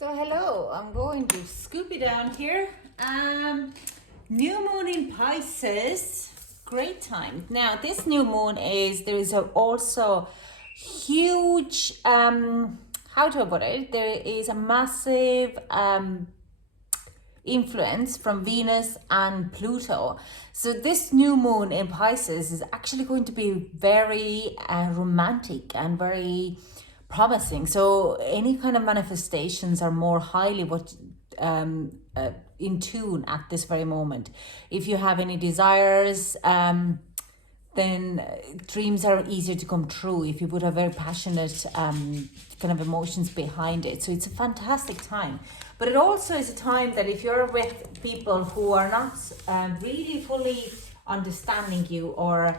So hello, I'm going to scoop it down here. New moon in Pisces, great time. Now this new moon there is also huge, how to put it, there is a massive influence from Venus and Pluto. So this new moon in Pisces is actually going to be very romantic and very promising. So any kind of manifestations are more highly in tune at this very moment. If you have any desires, then dreams are easier to come true if you put a very passionate kind of emotions behind it. So it's a fantastic time. But it also is a time that if you're with people who are not really fully understanding you, or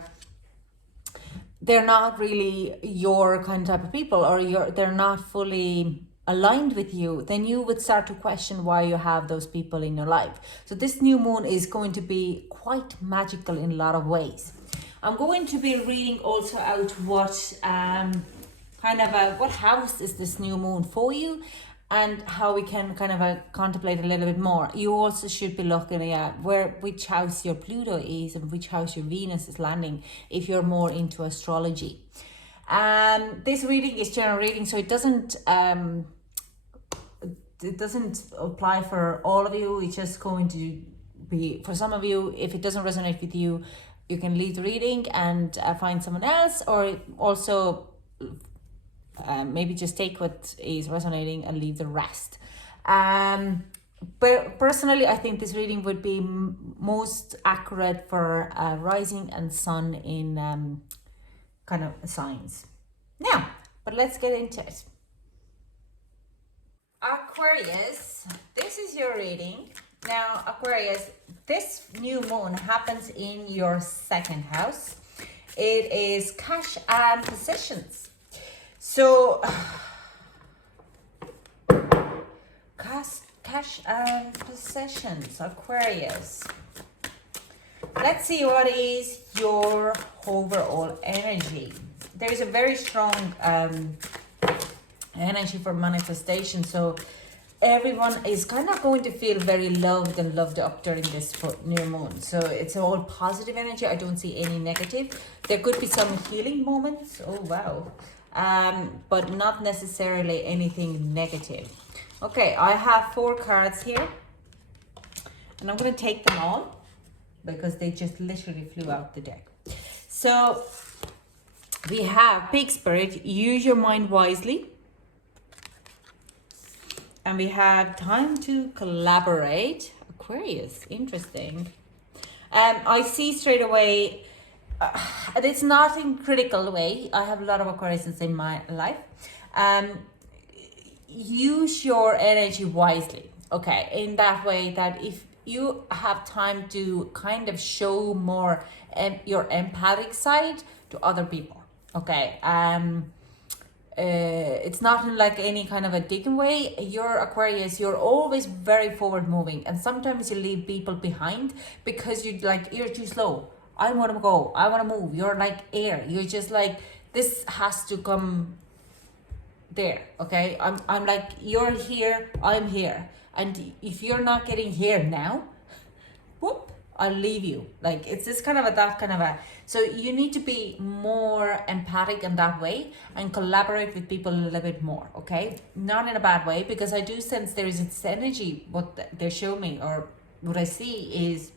they're not really your kind of type of people, or they're not fully aligned with you, then you would start to question why you have those people in your life. So this new moon is going to be quite magical in a lot of ways. I'm going to be reading also out what what house is this new moon for you, and how we can kind of contemplate a little bit more. You also should be looking at which house your Pluto is and which house your Venus is landing if you're more into astrology. This reading is general reading, so it doesn't apply for all of you. It's just going to be for some of you. If it doesn't resonate with you, you can leave the reading and find someone else, or also maybe just take what is resonating and leave the rest. But personally, I think this reading would be most accurate for rising and sun in kind of signs. Now, but let's get into it. Aquarius, this is your reading. Now, Aquarius, this new moon happens in your second house. It is cash and possessions. So, cash and possessions, Aquarius. Let's see what is your overall energy. There is a very strong energy for manifestation. So everyone is kind of going to feel very loved and loved up during this new moon. So it's all positive energy. I don't see any negative. There could be some healing moments. Oh, wow. But not necessarily anything negative. Okay, I have 4 cards here. And I'm going to take them all because they just literally flew out the deck. So we have Big Spirit, use your mind wisely. And we have time to collaborate. Aquarius, interesting. I see straight away, and it's not in critical way. I have a lot of Aquariuses in my life. Use your energy wisely. Okay, in that way that if you have time to kind of show more your empathic side to other people. Okay. It's not in like any kind of a digging way. You're Aquarius, you're always very forward moving, and sometimes you leave people behind because you're too slow. I want to go, I want to move. You're like air. You're just like, this has to come there. Okay, I'm like, you're here, I'm here, and if you're not getting here now, whoop, I'll leave you. Like, it's this kind of so you need to be more empathic in that way and collaborate with people a little bit more. Okay, not in a bad way, because I do sense there is this energy. What they show me, or what I see, is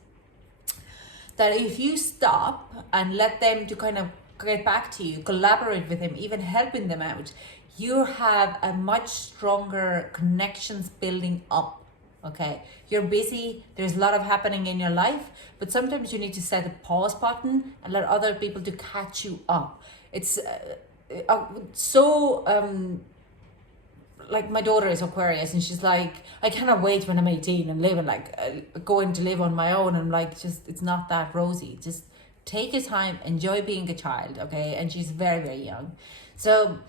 that if you stop and let them to kind of get back to you, collaborate with them, even helping them out, you have a much stronger connections building up. Okay, you're busy, there's a lot of happening in your life, but sometimes you need to set a pause button and let other people to catch you up. It's like, my daughter is Aquarius, and she's like, I cannot wait when I'm 18 and living going to live on my own. And I'm like, it's not that rosy. Just take your time, enjoy being a child. Okay, and she's very, very young. So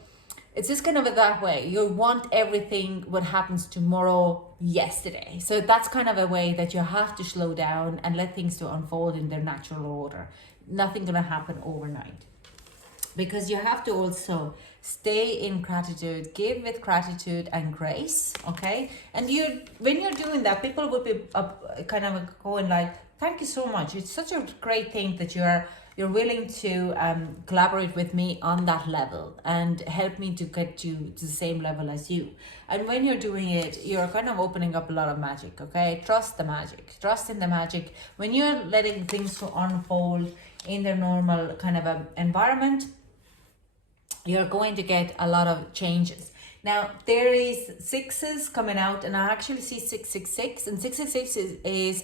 it's just kind of that way. You want everything what happens tomorrow yesterday. So that's kind of a way that you have to slow down and let things to unfold in their natural order. Nothing gonna happen overnight. Because you have to also stay in gratitude, give with gratitude and grace, okay? And when you're doing that, people will be kind of going like, thank you so much. It's such a great thing that you're willing to collaborate with me on that level and help me to get to the same level as you. And when you're doing it, you're kind of opening up a lot of magic, okay? Trust the magic. Trust in the magic. When you're letting things to unfold in their normal kind of environment, you're going to get a lot of changes. Now, there is sixes coming out, and I actually see 666, and 666 is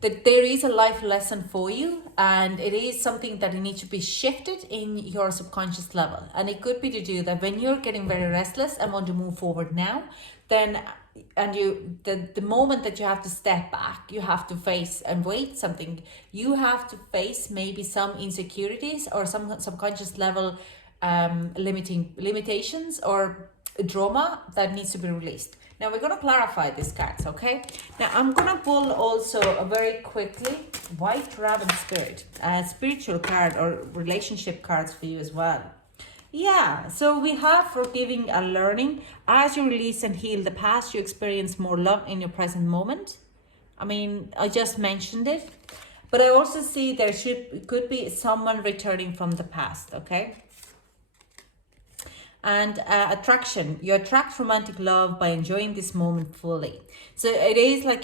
that there is a life lesson for you, and it is something that needs to be shifted in your subconscious level. And it could be to do that when you're getting very restless and want to move forward now, then the moment that you have to step back, you have to face and wait something. You have to face maybe some insecurities or some subconscious level limitations or drama that needs to be released. Now we're going to clarify these cards, okay? Now I'm going to pull also very quickly White Raven Spirit, a spiritual card or relationship cards for you as well. Yeah, so we have forgiving and learning. As you release and heal the past, you experience more love in your present moment. I mean, I just mentioned it, but I also see there could be someone returning from the past, okay? And attraction, you attract romantic love by enjoying this moment fully. So it is like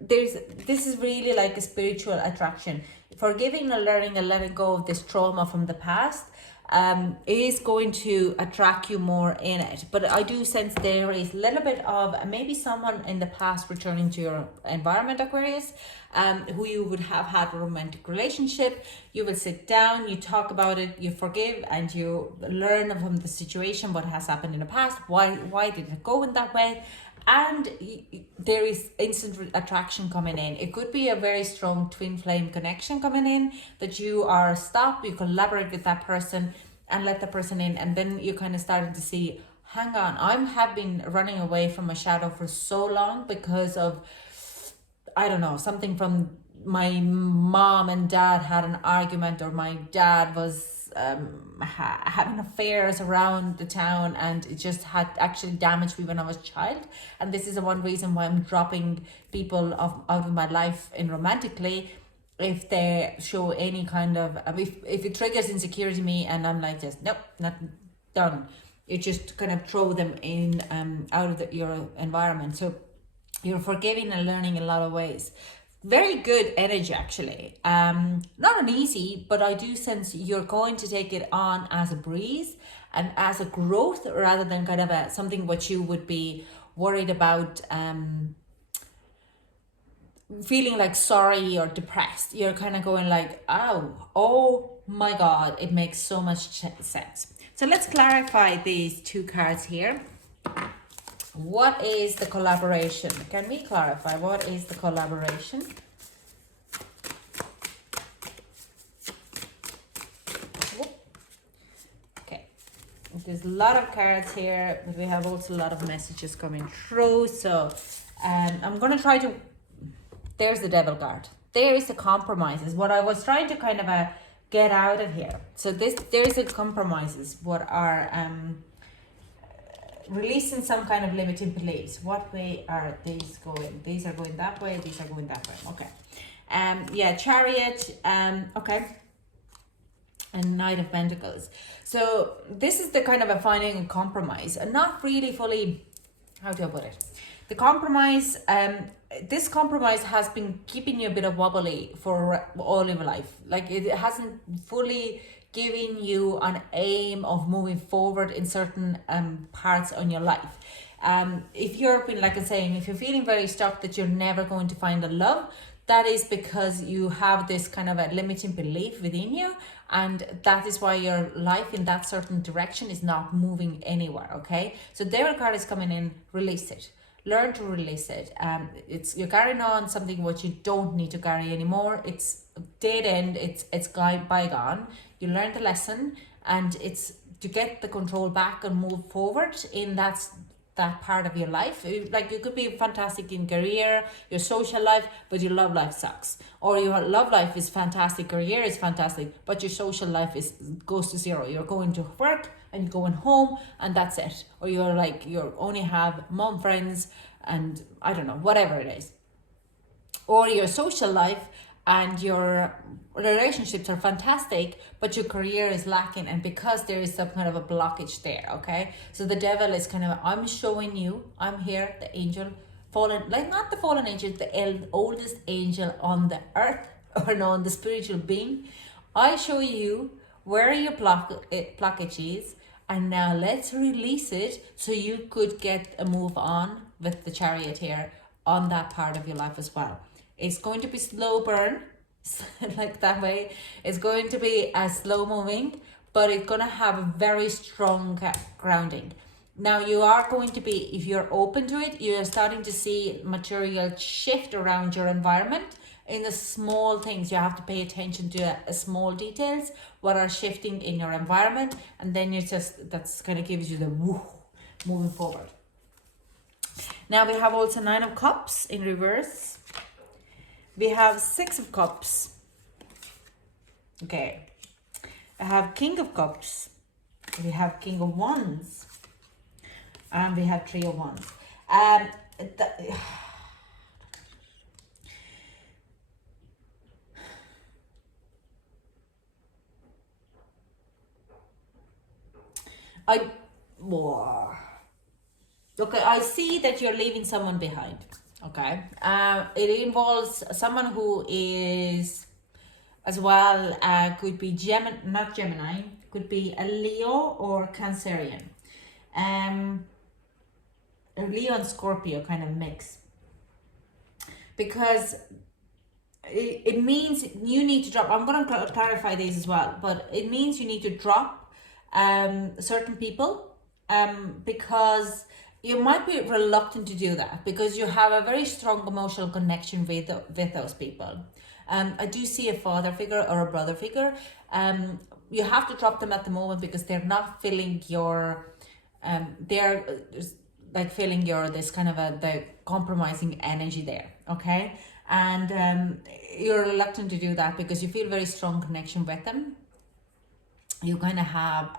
this is really like a spiritual attraction. Forgiving and learning and letting go of this trauma from the past is going to attract you more in it. But I do sense there is a little bit of maybe someone in the past returning to your environment, Aquarius, who you would have had a romantic relationship. You will sit down, you talk about it, you forgive, and you learn from the situation, what has happened in the past, why did it go in that way. And there is instant attraction coming in. It could be a very strong twin flame connection coming in, that you are stopped, you collaborate with that person and let the person in, and then you kind of started to see, hang on, have been running away from a shadow for so long because of, I don't know, something from my mom and dad had an argument, or my dad was having affairs around the town, and it just had actually damaged me when I was a child. And this is the one reason why I'm dropping people out of my life in romantically, if they show any kind of if it triggers insecurity in me, and I'm like, just nope, not done. You just kind of throw them in out of your environment. So you're forgiving and learning in a lot of ways. Very good energy, actually. Not an easy, but I do sense you're going to take it on as a breeze and as a growth, rather than kind of something what you would be worried about, feeling like sorry or depressed. You're kind of going like, oh my God, it makes so much sense. So let's clarify these two cards here. What is the collaboration? Can we clarify what is the collaboration? Okay, there's a lot of cards here, but we have also a lot of messages coming through. So I'm going to try to, there's the Devil card. There is the compromises. What I was trying to kind of get out of here. So there's the compromises. What are releasing some kind of limiting beliefs. What way are these going? These are going that way, these are going that way. Okay. Yeah, Chariot, okay. And Knight of Pentacles. So this is the kind of a finding a compromise, and not really fully, how do I put it? The compromise, this compromise has been keeping you a bit of wobbly for all of your life. Like it hasn't fully giving you an aim of moving forward in certain parts on your life. If you're been, like I'm saying, if you're feeling very stuck that you're never going to find a love, that is because you have this kind of a limiting belief within you, and that is why your life in that certain direction is not moving anywhere. Okay, so Devil card is coming in. Release it. Learn to release it. You're carrying on something what you don't need to carry anymore. It's dead end. It's bygone. You learned the lesson, and it's to get the control back and move forward in that part of your life. Like you could be fantastic in career, your social life, but your love life sucks. Or your love life is fantastic, career is fantastic, but your social life goes to zero. You're going to work, and you're going home and that's it. Or you're like, you only have mom friends and I don't know, whatever it is. Or your social life and your relationships are fantastic, but your career is lacking, and because there is some kind of a blockage there, okay? So the devil is kind of, I'm showing you, I'm here, the angel, fallen, like not the fallen angel, the oldest angel on the earth, or no, on the spiritual being. I show you where your blockage is, and now let's release it so you could get a move on with the Chariot here on that part of your life as well. It's going to be slow burn, like that way. It's going to be a slow moving, but it's going to have a very strong grounding. Now you are going to be, if you're open to it, you're starting to see material shift around your environment in the small things. You have to pay attention to small details, what are shifting in your environment, and then you just, that's kind of gives you the woo, moving forward. Now we have also 9 of Cups in reverse. We have 6 of Cups. Okay. I have King of Cups. We have King of Wands. And we have 3 of Wands. Okay, I see that you're leaving someone behind. Okay, it involves someone who is, as well, could be not Gemini, could be a Leo or Cancerian, a Leo and Scorpio kind of mix, because it means you need to drop. I'm going to clarify these as well, but it means you need to drop certain people, because you might be reluctant to do that because you have a very strong emotional connection with those people. I do see a father figure or a brother figure. You have to drop them at the moment because they're not feeling your, they're like feeling your, this kind of the compromising energy there, okay? And you're reluctant to do that because you feel very strong connection with them. You kind of have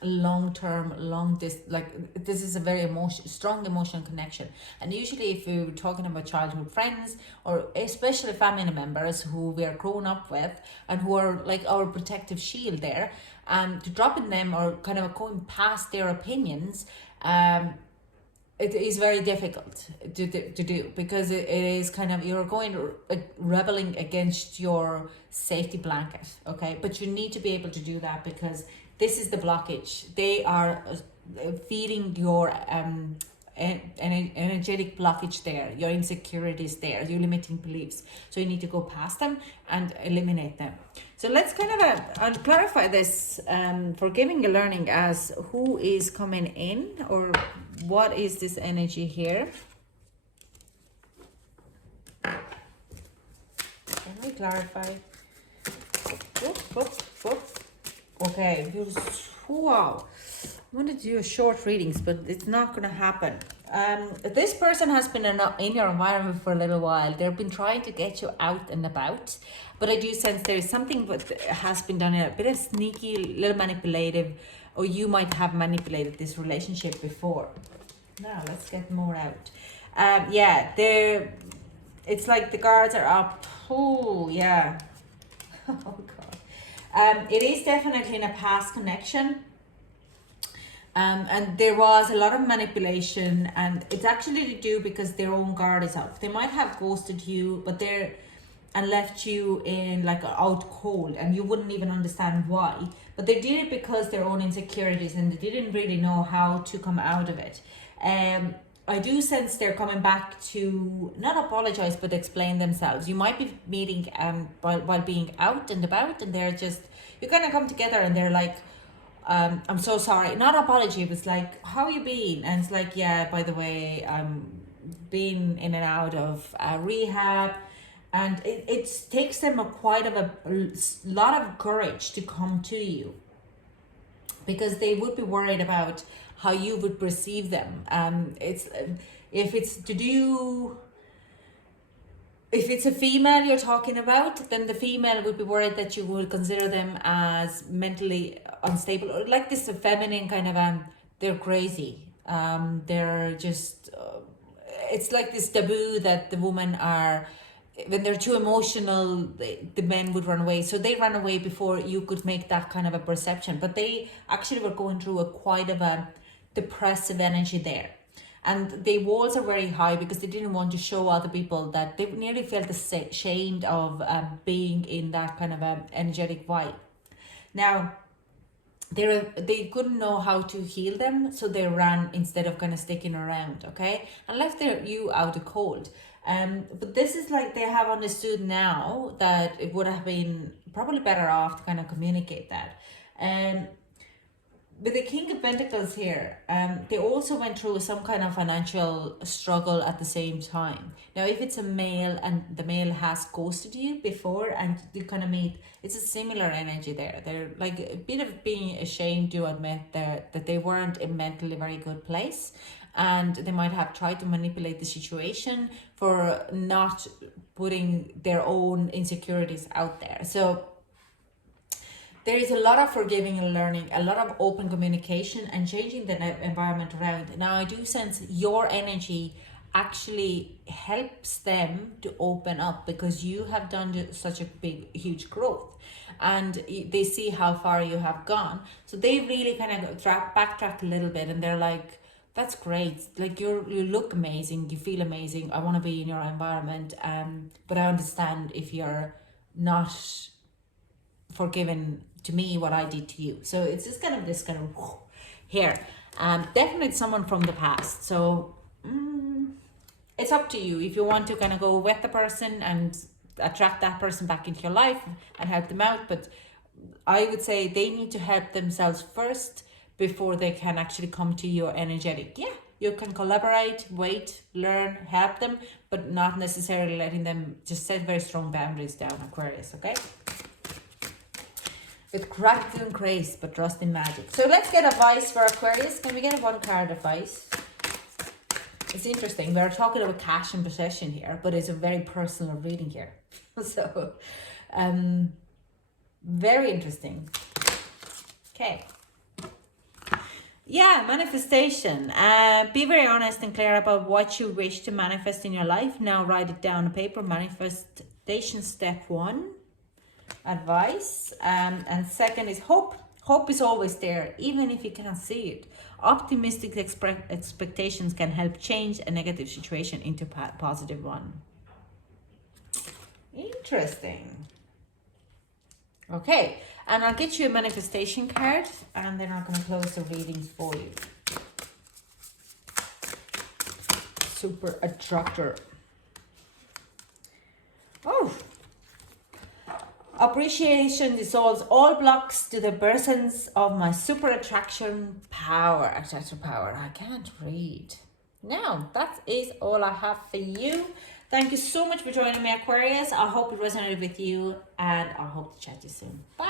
long-term, this is a very strong emotional connection. And usually if we're talking about childhood friends or especially family members who we are grown up with and who are like our protective shield there, to drop in them or kind of going past their opinions, it is very difficult to do because it is kind of, you're going rebelling against your safety blanket, okay? But you need to be able to do that because this is the blockage. They are feeding your energetic blockage there, your insecurities there, your limiting beliefs. So you need to go past them and eliminate them. So let's kind of I'll clarify this for giving a learning as who is coming in or what is this energy here. Can we clarify? Okay, wow. I want to do short readings, but it's not going to happen. This person has been in your environment for a little while. They've been trying to get you out and about, but I do sense there is something that has been done, a bit of sneaky, little manipulative, or you might have manipulated this relationship before. Now let's get more out. Yeah, it's like the guards are up. Oh yeah. Oh god. It is definitely in a past connection. And there was a lot of manipulation, and it's actually to do because their own guard is up. They might have ghosted you, but and left you in like out cold, and you wouldn't even understand why. But they did it because their own insecurities, and they didn't really know how to come out of it. I do sense they're coming back to not apologize, but explain themselves. You might be meeting while being out and about, and they're just, you kind of come together, and they're like, I'm so sorry. Not apology, it was like, how you been? And it's like, yeah, by the way, I'm been in and out of rehab. And it takes them quite a lot of courage to come to you, because they would be worried about how you would perceive them. If it's to do, If it's a female you're talking about, then the female would be worried that you will consider them as mentally unstable, or like this feminine kind of they're crazy. They're just it's like this taboo that the women are, when they're too emotional, the men would run away. So they ran away before you could make that kind of a perception. But they actually were going through a quite of a depressive energy there. And the walls are very high because they didn't want to show other people that they nearly felt ashamed of being in that kind of a energetic vibe. Now, they couldn't know how to heal them, so they ran instead of kind of sticking around, okay, and left you out the cold. But this is like they have understood now that it would have been probably better off to kind of communicate that. With the King of Pentacles here, they also went through some kind of financial struggle at the same time. Now, if it's a male and the male has ghosted you before and you kind of meet, it's a similar energy there. They're like a bit of being ashamed to admit that they weren't in mentally very good place. And they might have tried to manipulate the situation for not putting their own insecurities out there. So there is a lot of forgiving and learning, a lot of open communication and changing the environment around. Now, I do sense your energy actually helps them to open up because you have done such a big, huge growth. And they see how far you have gone. So they really kind of backtrack a little bit and they're like, that's great. Like you look amazing. You feel amazing. I want to be in your environment. But I understand if you're not forgiven to me what I did to you. So it's just kind of this kind of here. Definitely someone from the past. So it's up to you if you want to kind of go with the person and attract that person back into your life and help them out. But I would say they need to help themselves first before they can actually come to you energetic. Yeah, you can collaborate, wait, learn, help them, but not necessarily letting them just set very strong boundaries down, Aquarius, okay? With gratitude and grace, but trust in magic. So let's get advice for Aquarius. Can we get a one card advice? It's interesting. We're talking about cash and possession here, but it's a very personal reading here. So, very interesting. Okay. Yeah, manifestation. Be very honest and clear about what you wish to manifest in your life. Now write it down on paper. Manifestation step 1. Advice. And second is hope. Hope is always there, even if you can't see it. Optimistic expectations can help change a negative situation into a positive one. Interesting. Okay, and I'll get you a manifestation card and then I'm going to close the readings for you. Super attractor. Oh. Appreciation dissolves all blocks to the presence of my super attraction power. Attractor power. I can't read. Now, that is all I have for you. Thank you so much for joining me, Aquarius. I hope it resonated with you and I hope to chat to you soon. Bye.